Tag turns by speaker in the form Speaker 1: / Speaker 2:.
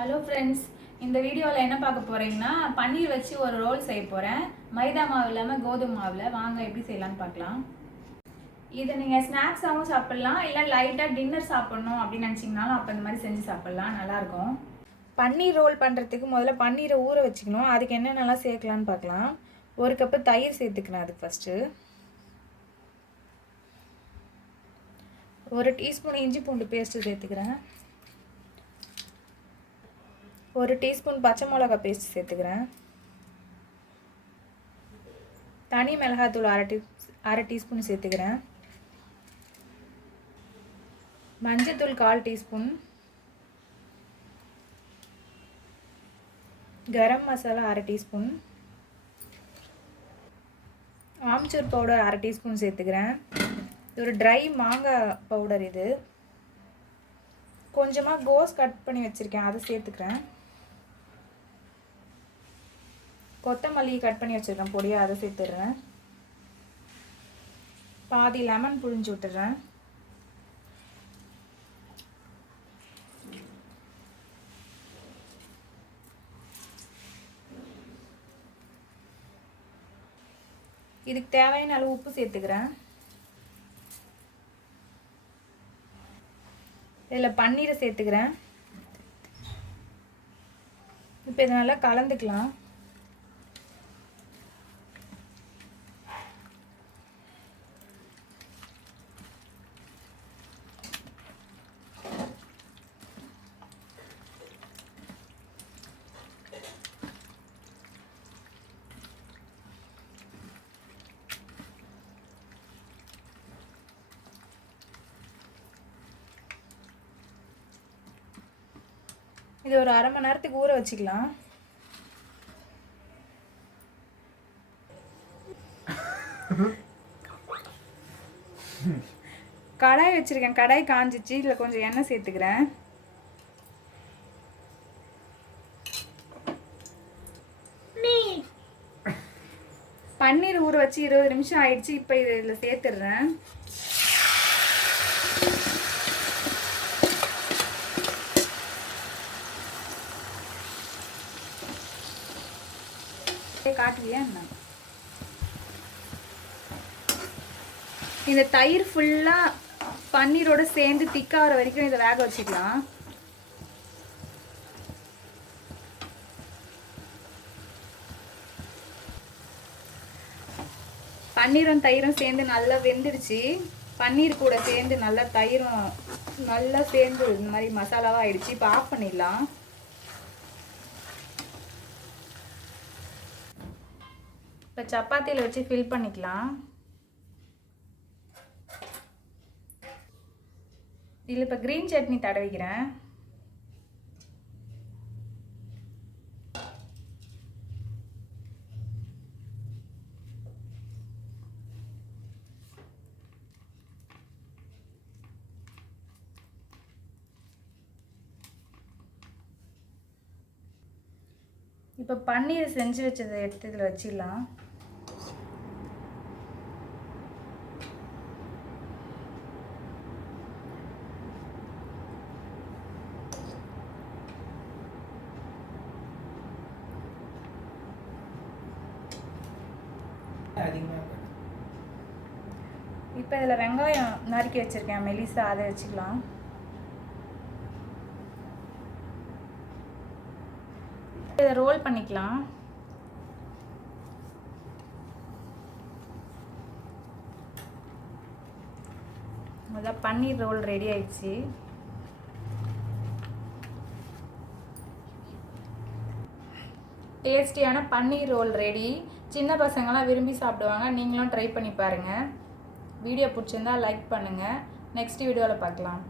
Speaker 1: Hello friends இந்த வீடியோவில் என்ன பார்க்க போகிறீங்கன்னா பன்னீர் வச்சு ஒரு ரோல் செய்ய போகிறேன் மைதா மாவு இல்லாமல் கோதுமை மாவில். வாங்க எப்படி செய்யலான்னு பார்க்கலாம். இதை நீங்கள் ஸ்நாக்ஸாகவும் சாப்பிட்லாம். இல்லை லைட்டாக டின்னர் சாப்பிட்ணும் அப்படின்னு நினச்சிங்கனாலும் அப்போ இந்த மாதிரி செஞ்சு சாப்பிட்லாம். நல்லாயிருக்கும் பன்னீர் ரோல் பண்ணுறதுக்கு முதல்ல பன்னீரை ஊற வச்சுக்கணும். அதுக்கு என்னென்னலாம் சேர்க்கலான்னு பார்க்கலாம். ஒரு கப்பு தயிர் சேர்த்துக்கணும் அதுக்கு ஃபஸ்ட்டு ஒரு டீஸ்பூன் இஞ்சி பூண்டு பேஸ்ட்டு சேர்த்துக்கிறேன். ஒரு டீஸ்பூன் பச்சை மிளகா பேஸ்ட் சேர்த்துக்கிறேன். தனி மிளகாத்தூள் அரை டீ அரை டீஸ்பூன் சேர்த்துக்கிறேன். மஞ்சத்தூள் கால் டீஸ்பூன். கரம் மசாலா அரை டீஸ்பூன். ஆம்ச்சூர் பவுடர் அரை டீஸ்பூன் சேர்த்துக்கிறேன். இது ஒரு ட்ரை மாங்காய் பவுடர் இது. கொஞ்சமாக கோஸ் கட் பண்ணி வச்சுருக்கேன் அதை சேர்த்துக்கிறேன். கொத்தமல்லி கட் பண்ணி வச்சுருக்கேன் பொடியாக அதை சேர்த்துடுறேன். பாதி லெமன் புழிஞ்சு விட்டுறேன் இதுக்கு தேவையான அளவு உப்பு சேர்த்துக்கிறேன். இதில் பன்னீரை சேர்த்துக்கிறேன். இப்போ இதை நல்லா கலந்துக்கலாம். இது ஒரு அரை மணி நேரத்துக்கு ஊற வச்சுக்கலாம். கடாய் வச்சிருக்கேன். கடாய் காஞ்சிச்சு. இதில் கொஞ்சம் எண்ணெய் சேர்த்துக்கிறேன். பன்னீர் ஊற வச்சு இருபது நிமிஷம் ஆயிடுச்சு. இப்போ இதில் சேர்த்துடுறேன். காட்டுவியா என்ன? இந்த தயிர் ஃபுல்லாக பன்னீரோட சேர்ந்து திக்காகிற வரைக்கும் இதை வேக வச்சுக்கலாம். பன்னீரும் தயிரும் சேர்ந்து நல்லா வெந்துடுச்சு. பன்னீர் கூட சேர்ந்து நல்லா தயிரும் நல்லா சேர்ந்து இந்த மாதிரி மசாலாவாக ஆயிடுச்சு. இப்போ ஆஃப் பண்ணிடலாம். இப்போ சப்பாத்தியில் வச்சு ஃபில் பண்ணிக்கலாம். இதில் இப்போ க்ரீன் சட்னி தடவிக்கிறேன். இப்போ பன்னீர் செஞ்சு வச்சதை எடுத்து இதில் வச்சிடலாம். இப்போ இதில் வெங்காயம் நறுக்கி வச்சுருக்கேன் மெலிசா அதை வச்சுக்கலாம். இதை ரோல் பண்ணிக்கலாம். அதான் பன்னீர் ரோல் ரெடி ஆயிடுச்சு. டேஸ்டியான பன்னீர் ரோல் ரெடி. சின்ன பசங்களாம் விரும்பி சாப்பிடுவாங்க. நீங்களும் ட்ரை பண்ணி பாருங்கள் வீடியோ பிடிச்சிருந்தா லைக் பண்ணுங்கள் நெக்ஸ்ட் வீடியோவில் பார்க்கலாம்.